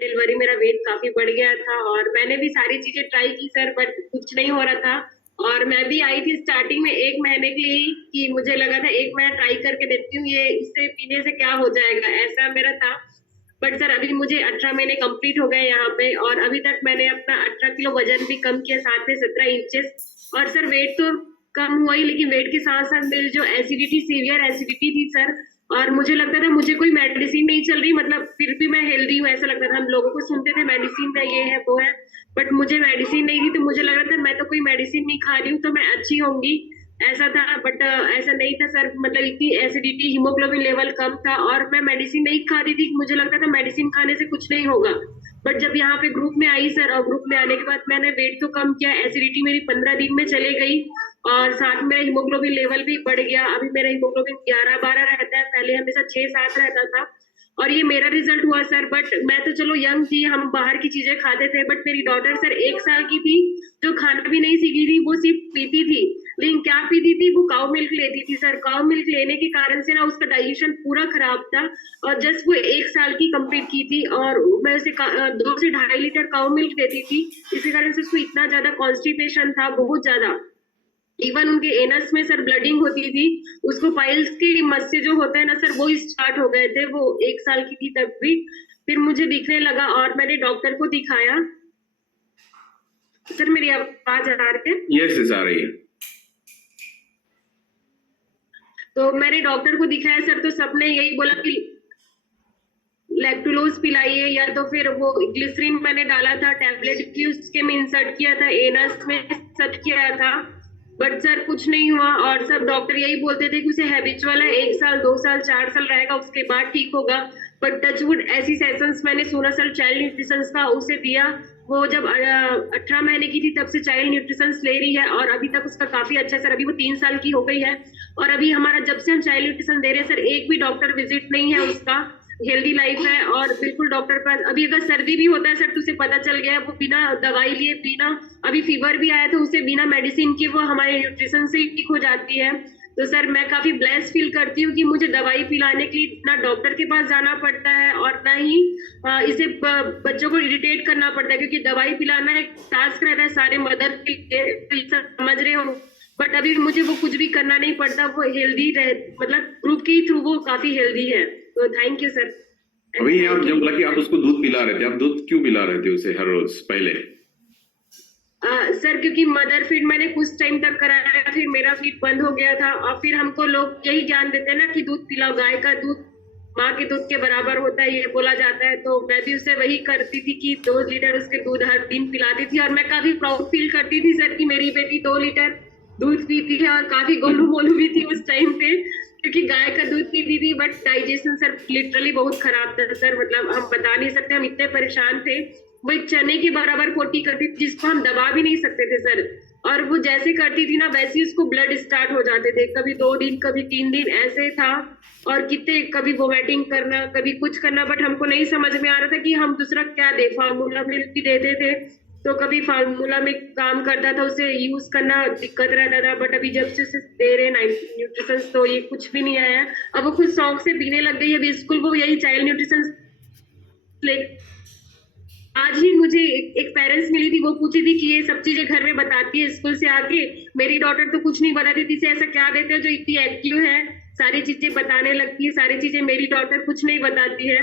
Delivery मेरा wait काफी बढ़ गया था और मैंने भी सारी चीजें ट्राई की सर, बट कुछ नहीं हो रहा था। और मैं भी आई थी स्टार्टिंग में 1 महीने के लिए कि मुझे लगा था 1 महीना ट्राई करके देखती हूँ ये इससे पीने से क्या हो जाएगा, ऐसा मेरा था। बट सर अभी मुझे 18 महीने कंप्लीट हो गए यहाँ पे और अभी तक मैंने अपना 18 किलो वजन भी कम किया, साथ में 17 इंचेस। और सर वेट तो कम हुआ ही, लेकिन वेट के साथ साथ मेरी जो एसिडिटी, सीवियर एसिडिटी थी सर, और मुझे लगता था मुझे कोई मेडिसिन नहीं चल रही, मतलब फिर भी मैं हेल्दी हूँ ऐसा लगता था। हम लोगों को सुनते थे मेडिसिन है, ये है वो है, बट मुझे मेडिसिन नहीं थी, तो मुझे लग रहा था मैं तो कोई मेडिसिन नहीं खा रही हूँ तो मैं अच्छी होंगी, ऐसा था। बट ऐसा नहीं था सर, मतलब इतनी एसिडिटी, हीमोग्लोबिन लेवल कम था और मैं मेडिसिन नहीं खा रही थी, मुझे लगता था मेडिसिन खाने से कुछ नहीं होगा। बट जब यहाँ पे ग्रुप में आई सर, और ग्रुप में आने के बाद मैंने वेट तो कम किया, एसिडिटी मेरी 15 दिन में चले गई और साथ में हीमोग्लोबिन लेवल भी बढ़ गया। अभी मेरा हीमोग्लोबिन 11-12 रहता है, पहले हमेशा 6-7 रहता था। और ये मेरा रिजल्ट हुआ सर। बट मैं तो चलो यंग थी, हम बाहर की चीजें खाते थे, बट मेरी डॉटर सर 1 साल की थी, जो खाना भी नहीं सीखी थी, वो सिर्फ पीती थी। लेकिन क्या पीती थी, वो काउ मिल्क लेती थी सर। काउ मिल्क लेने के कारण से ना उसका डाइजेशन पूरा खराब था। और जस्ट वो 1 साल की कंप्लीट की थी और मैं उसे 2 से 2.5 लीटर काउ मिल्क देती थी। इसी कारण से उसको इतना ज्यादा कॉन्स्टिपेशन था, बहुत ज्यादा। इवन उनके एनस में सर ब्लडिंग होती थी, उसको पाइल्स की मस से जो होता है ना सर, वो स्टार्ट हो गए थे। वो 1 साल की थी तब भी। फिर मुझे दिखने लगा और मैंने डॉक्टर को दिखाया। सर मेरी आवाज आ रही है? यस, आ रही है। तो मैंने डॉक्टर को दिखाया सर, तो सबने यही बोला कि लैक्टुलोज पिलाइए, या तो फिर वो ग्लिसरीन मैंने डाला था टैबलेट की, उसके में इंसर्ट किया था, एनस में सब किया था, बट सर कुछ नहीं हुआ। और सब डॉक्टर यही बोलते थे कि उसे हैबिचुअल है, 1 साल 2 साल 4 साल रहेगा, उसके बाद ठीक होगा। बट टचवुड ऐसी सेशंस मैंने 16 साल चाइल्ड न्यूट्रिशन का उसे दिया। वो जब 18 महीने की थी तब से चाइल्ड न्यूट्रिशन ले रही है और अभी तक उसका काफी अच्छा है सर। अभी वो 3 साल की हो गई है और अभी हमारा जब से हम चाइल्ड न्यूट्रिशन दे रहे हैं सर, एक भी डॉक्टर विजिट नहीं है उसका। हेल्दी लाइफ है और बिल्कुल डॉक्टर पास। अभी अगर सर्दी भी होता है सर तो उसे पता चल गया है, वो बिना दवाई लिए, बिना, अभी फीवर भी आया तो उसे बिना मेडिसिन के वो हमारे न्यूट्रिशन से ठीक हो जाती है। तो सर मैं काफी ब्लेस्ड फील करती हूँ कि मुझे दवाई पिलाने के लिए ना डॉक्टर के पास जाना पड़ता है और ना ही इसे बच्चों को इरिटेट करना पड़ता है, क्योंकि दवाई पिलाना एक टास्क रहता है सारे मदर के लिए, समझ रहे हो। बट अभी मुझे वो कुछ भी करना नहीं पड़ता, वो हेल्दी रहे, मतलब ग्रुप के थ्रू वो काफी हेल्दी है। तो थैंक यू सर। अभी आप जब बोला कि आप उसको दूध पिला रहे थे, आप दूध क्यों पिला रहे थे उसे हर रोज पहले? सर क्योंकि मदर फीड मैंने कुछ टाइम तक कराया, फिर मेरा फीड बंद हो गया था और फिर हमको लोग यही ज्ञान देते हैं ना कि दूध पिलाओ, गाय का दूध माँ के दूध के बराबर होता है, ये बोला जाता है। तो मैं भी उसे वही करती थी कि 2 लीटर उसके दूध हर दिन पिलाती थी और मैं काफी प्राउड फील करती थी सर कि मेरी बेटी 2 लीटर दूध पीती है। और काफी गोलू मोलू भी थी उस टाइम पे, क्योंकि गाय का दूध पीती थी। बट डाइजेशन सर लिटरली बहुत खराब था सर, मतलब हम बता नहीं सकते, हम इतने परेशान थे। वो एक चने के बराबर पोटी करती थी जिसको हम दबा भी नहीं सकते थे सर। और वो जैसे करती थी ना वैसे ही उसको ब्लड स्टार्ट हो जाते थे, कभी 2 दिन कभी 3 दिन ऐसे था। और कितने कभी वोमिटिंग करना, कभी कुछ करना। बट हमको नहीं समझ में आ रहा था कि हम दूसरा क्या दे, फार्मूला मिल्क भी देते थे तो कभी फार्मूला में काम करता था, उसे यूज करना दिक्कत रहता था। बट अभी जब से दे रहे न्यूट्रिशन तो ये कुछ भी नहीं आया। अब वो खुद शौक से पीने लग गई है। अभी स्कूल वो यही चाइल्ड न्यूट्रिशन ले। आज ही मुझे एक पेरेंट्स मिली थी, वो पूछी थी कि ये सब चीजें घर में बताती है स्कूल से आके, मेरी डॉटर तो कुछ नहीं बताती थी, इसे ऐसा क्या देते हो जो इतनी एक्टिव है, सारी चीजें बताने लगती है सारी चीजें, मेरी डॉटर कुछ नहीं बताती है।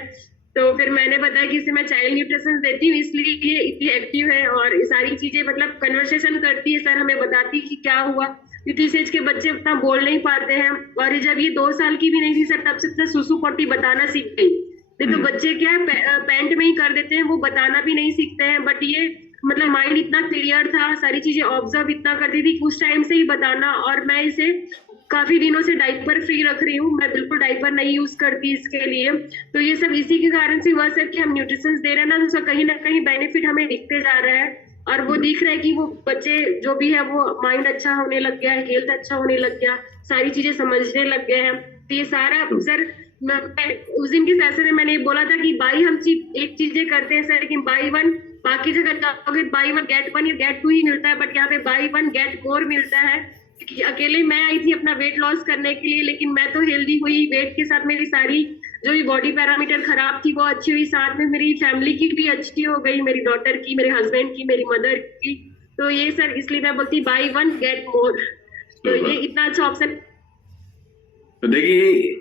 तो फिर मैंने बताया कि इसे मैं चाइल्ड न्यूट्रिशन देती हूँ इसलिए ये इतनी एक्टिव है और सारी चीजें मतलब कन्वर्सेशन करती है सर, हमें बताती है कि क्या हुआ। क्योंकि इस के बच्चे उतना बोल नहीं पाते हैं और जब ये 2 साल की भी नहीं थी सर तब से इतना सुसु पोटी बताना सीख गई। नहीं तो बच्चे क्या है पैंट में ही कर देते हैं, वो बताना भी नहीं सीखते हैं। बट ये मतलब माइंड इतना क्लियर था, सारी चीजें ऑब्जर्व इतना करती थी कुछ टाइम से ही बताना। और मैं इसे काफी दिनों से डाइपर फ्री रख रही हूँ, मैं बिल्कुल डाइपर नहीं यूज करती इसके लिए। तो ये सब इसी के कारण से हुआ सर कि हम न्यूट्रिशन दे रहे हैं ना, तो कहीं ना कहीं बेनिफिट हमें दिखते जा रहा है। और वो दिख रहा है कि वो बच्चे जो भी है वो माइंड अच्छा होने लग गया है, हेल्थ अच्छा होने लग गया, सारी चीजें समझने लग गए हैं। तो ये सारा सर उस दिन के सेशन में मैंने बोला था कि बाई हम एक चीजें करते हैं सर, लेकिन बाई वन बाकी जगह जाओगे बाई वन गेट वन या गेट टू ही मिलता है, बट यहाँ पे बाई वन गेट मोर मिलता है। अकेले मैं आई थी अपना वेट लॉस करने के लिए, लेकिन मैं तो हेल्दी हुई, वेट के साथ मेरी सारी जो भी बॉडी पैरामीटर खराब थी वो अच्छी हुई, साथ में मेरी फैमिली की भी अच्छी हो गई, मेरी डॉटर की, मेरे हस्बैंड की, मेरी मदर की। तो ये सर इसलिए मैं बोलती बाई वन गेट मोर, तो ये इतना अच्छा ऑप्शन। तो देखिए,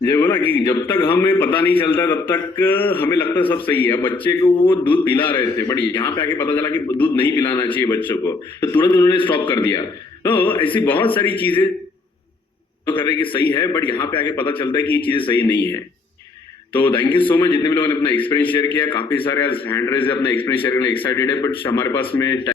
जो बोला कि जब तक हमें पता नहीं चलता तब तक हमें लगता है सब सही है। बच्चे को वो दूध पिला रहे थे, बट यहाँ पे आके पता चला कि दूध नहीं पिलाना चाहिए बच्चों को, तो तुरंत उन्होंने स्टॉप कर दिया। तो ऐसी बहुत सारी चीजें तो कर रहे कि सही है, बट यहाँ पे आके पता चलता है कि ये चीजें सही नहीं है। तो थैंक यू सो मच, जितने भी लोगों ने अपना एक्सपीरियंस शेयर किया। काफी सारे हैंड रेज अपना एक्सपीरियंस शेयर करने एक्साइटेड है, बट हमारे पास में